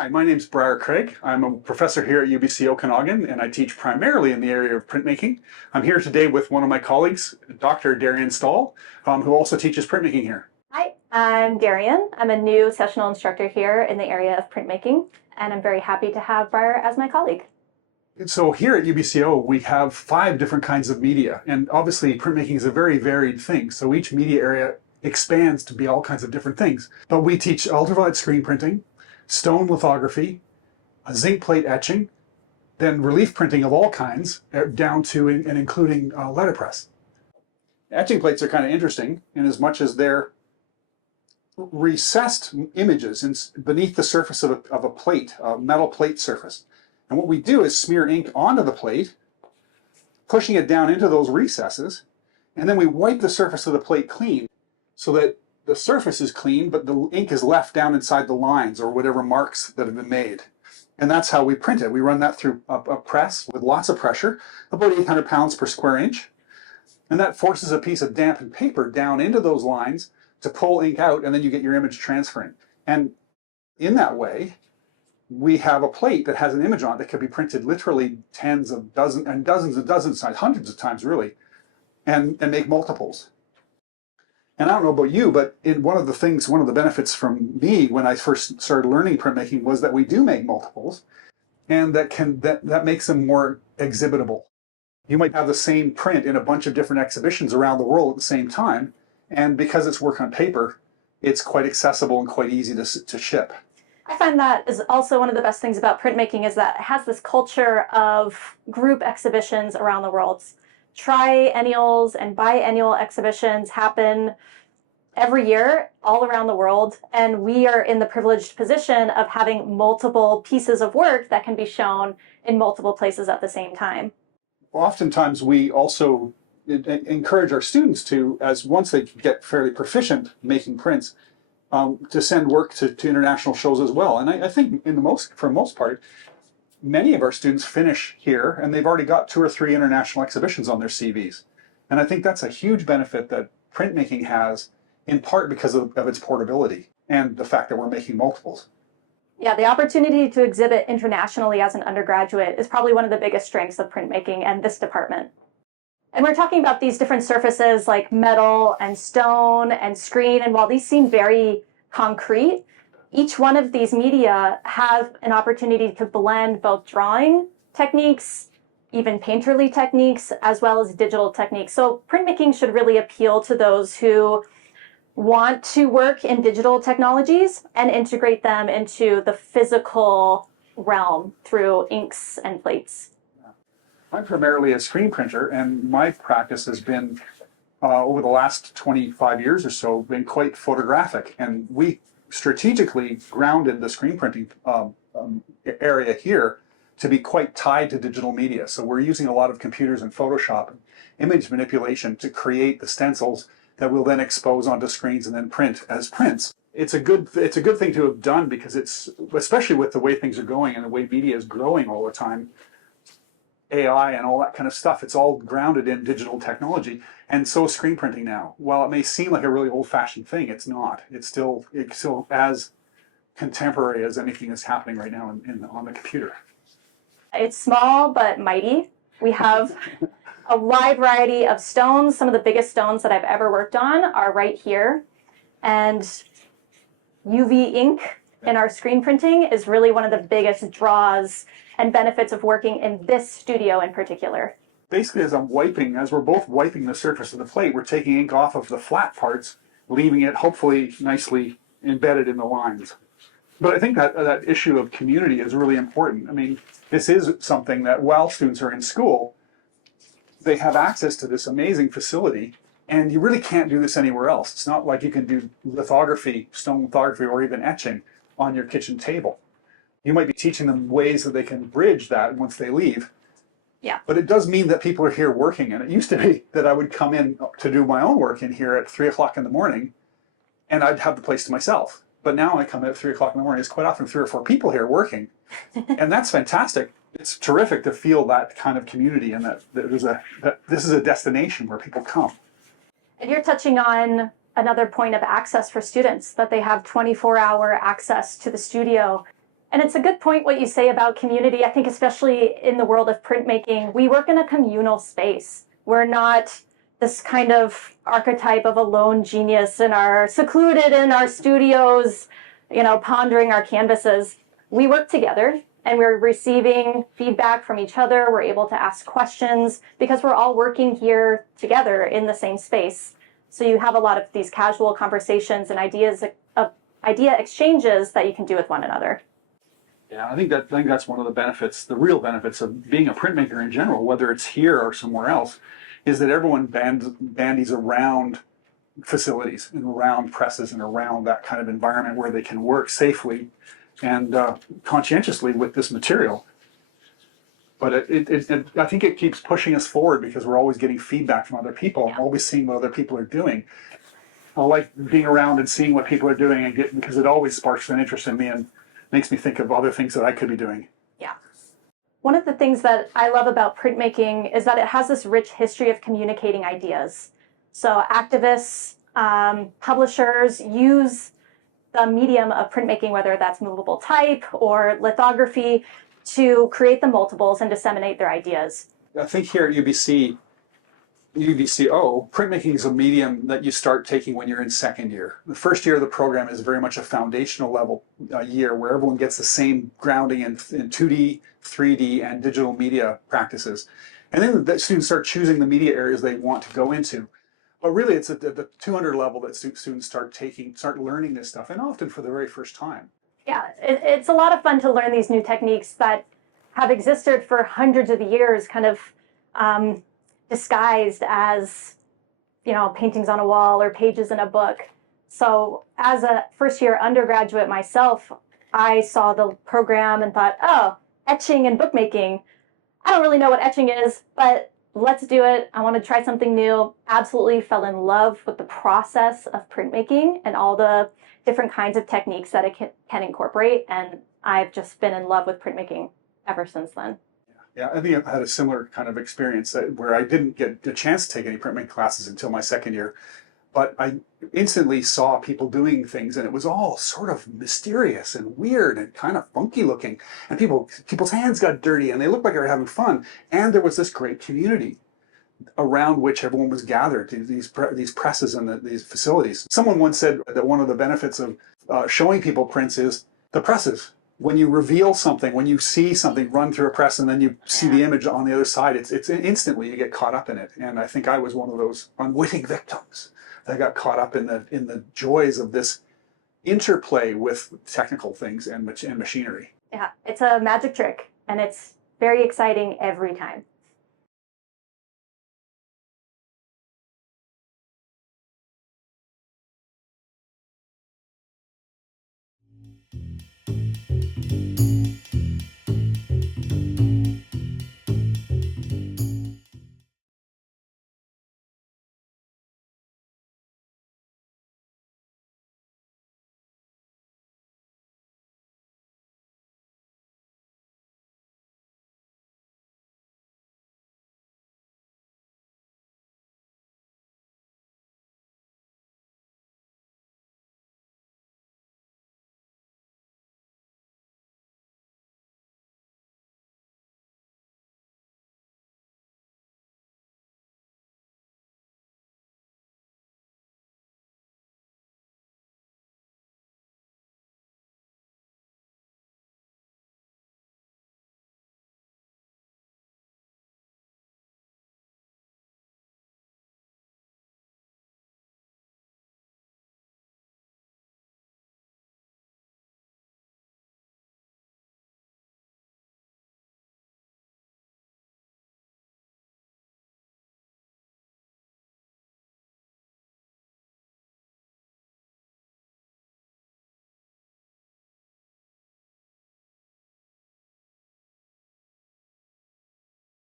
Hi, my name's Briar Craig. I'm a professor here at UBC Okanagan, and I teach primarily in the area of printmaking. I'm here today with one of my colleagues, Dr. Darian Stahl, who also teaches printmaking here. Hi, I'm Darian. I'm a new sessional instructor here in the area of printmaking, and I'm very happy to have Briar as my colleague. So here at UBCO, we have 5 different kinds of media, and obviously printmaking is a very varied thing. So each media area expands to be all kinds of different things. But we teach ultraviolet screen printing, stone lithography, zinc plate etching, then relief printing of all kinds, down to and including letterpress. Etching plates are kind of interesting in as much as they're recessed images beneath the surface of a plate, a metal plate surface. And what we do is smear ink onto the plate, pushing it down into those recesses, and then we wipe the surface of the plate clean so that the surface is clean, but the ink is left down inside the lines or whatever marks that have been made. And that's how we print it. We run that through a press with lots of pressure, about 800 pounds per square inch. And that forces a piece of dampened paper down into those lines to pull ink out, and then you get your image transferring. And in that way, we have a plate that has an image on it that could be printed literally tens of dozens and dozens of times, hundreds of times really, and make multiples. And I don't know about you, but one of the benefits from me when I first started learning printmaking was that we do make multiples, and that makes them more exhibitable. You might have the same print in a bunch of different exhibitions around the world at the same time, and because it's work on paper, it's quite accessible and quite easy to ship. I find that is also one of the best things about printmaking is that it has this culture of group exhibitions around the world. Triennials and biennial exhibitions happen every year all around the world, and we are in the privileged position of having multiple pieces of work that can be shown in multiple places at the same time. Oftentimes we also encourage our students to, once they get fairly proficient making prints, to send work to international shows as well. And I think for the most part, many of our students finish here and they've already got 2 or 3 international exhibitions on their CVs. And I think that's a huge benefit that printmaking has, in part because of its portability and the fact that we're making multiples. Yeah, the opportunity to exhibit internationally as an undergraduate is probably one of the biggest strengths of printmaking and this department. And we're talking about these different surfaces like metal and stone and screen, and while these seem very concrete, each one of these media have an opportunity to blend both drawing techniques, even painterly techniques, as well as digital techniques. So printmaking should really appeal to those who want to work in digital technologies and integrate them into the physical realm through inks and plates. I'm primarily a screen printer, and my practice has been, over the last 25 years or so, been quite photographic. And we strategically grounded the screen printing area here to be quite tied to digital media. So we're using a lot of computers and Photoshop and image manipulation to create the stencils that we'll then expose onto screens and then print as prints. It's a good thing to have done because it's, especially with the way things are going and the way media is growing all the time, AI and all that kind of stuff, it's all grounded in digital technology. And so is screen printing now. While it may seem like a really old-fashioned thing, it's not. It's still as contemporary as anything that's happening right now on the computer. It's small but mighty. We have a wide variety of stones. Some of the biggest stones that I've ever worked on are right here. And UV ink in our screen printing is really one of the biggest draws and benefits of working in this studio in particular. Basically, as we're both wiping the surface of the plate, we're taking ink off of the flat parts, leaving it hopefully nicely embedded in the lines. But I think that issue of community is really important. I mean, this is something that while students are in school, they have access to this amazing facility, and you really can't do this anywhere else. It's not like you can do lithography, stone lithography, or even etching on your kitchen table. You might be teaching them ways that they can bridge that once they leave. Yeah. But it does mean that people are here working. And it used to be that I would come in to do my own work in here at 3 o'clock in the morning, and I'd have the place to myself. But now I come in at 3 o'clock in the morning. It's quite often 3 or 4 people here working. And that's fantastic. It's terrific to feel that kind of community and that this is a destination where people come. And you're touching on another point of access for students, that they have 24-hour access to the studio. And it's a good point what you say about community. I think especially in the world of printmaking, we work in a communal space. We're not this kind of archetype of a lone genius and are secluded in our studios, pondering our canvases. We work together and we're receiving feedback from each other. We're able to ask questions because we're all working here together in the same space. So you have a lot of these casual conversations and idea exchanges that you can do with one another. Yeah, I think that's one of the benefits, the real benefits of being a printmaker in general, whether it's here or somewhere else, is that everyone bandies around facilities and around presses and around that kind of environment where they can work safely and conscientiously with this material. But I think it keeps pushing us forward because we're always getting feedback from other people. I'm always seeing what other people are doing. I like being around and seeing what people are doing because it always sparks an interest in me and makes me think of other things that I could be doing. Yeah. One of the things that I love about printmaking is that it has this rich history of communicating ideas. So activists, publishers use the medium of printmaking, whether that's movable type or lithography, to create the multiples and disseminate their ideas. I think here at UBCO, printmaking is a medium that you start taking when you're in second year. The first year of the program is very much a foundational level year where everyone gets the same grounding in 2D, 3D, and digital media practices. And then the students start choosing the media areas they want to go into. But really, it's at the 200 level that students start learning this stuff, and often for the very first time. Yeah, it's a lot of fun to learn these new techniques that have existed for hundreds of years, kind of disguised as, paintings on a wall or pages in a book. So as a first-year undergraduate myself, I saw the program and thought, oh, etching and bookmaking. I don't really know what etching is, but let's do it. I want to try something new. Absolutely fell in love with the process of printmaking and all the different kinds of techniques that it can incorporate. And I've just been in love with printmaking ever since then. Yeah, I think I had a similar kind of experience where I didn't get a chance to take any printmaking classes until my second year. But I instantly saw people doing things, and it was all sort of mysterious and weird and kind of funky looking. And people's hands got dirty, and they looked like they were having fun. And there was this great community around which everyone was gathered, these presses and these facilities. Someone once said that one of the benefits of showing people prints is the presses. When you reveal something, when you see something run through a press and then you see the image on the other side, it's instantly you get caught up in it. And I think I was one of those unwitting victims that got caught up in the joys of this interplay with technical things and machinery. Yeah, it's a magic trick, and it's very exciting every time.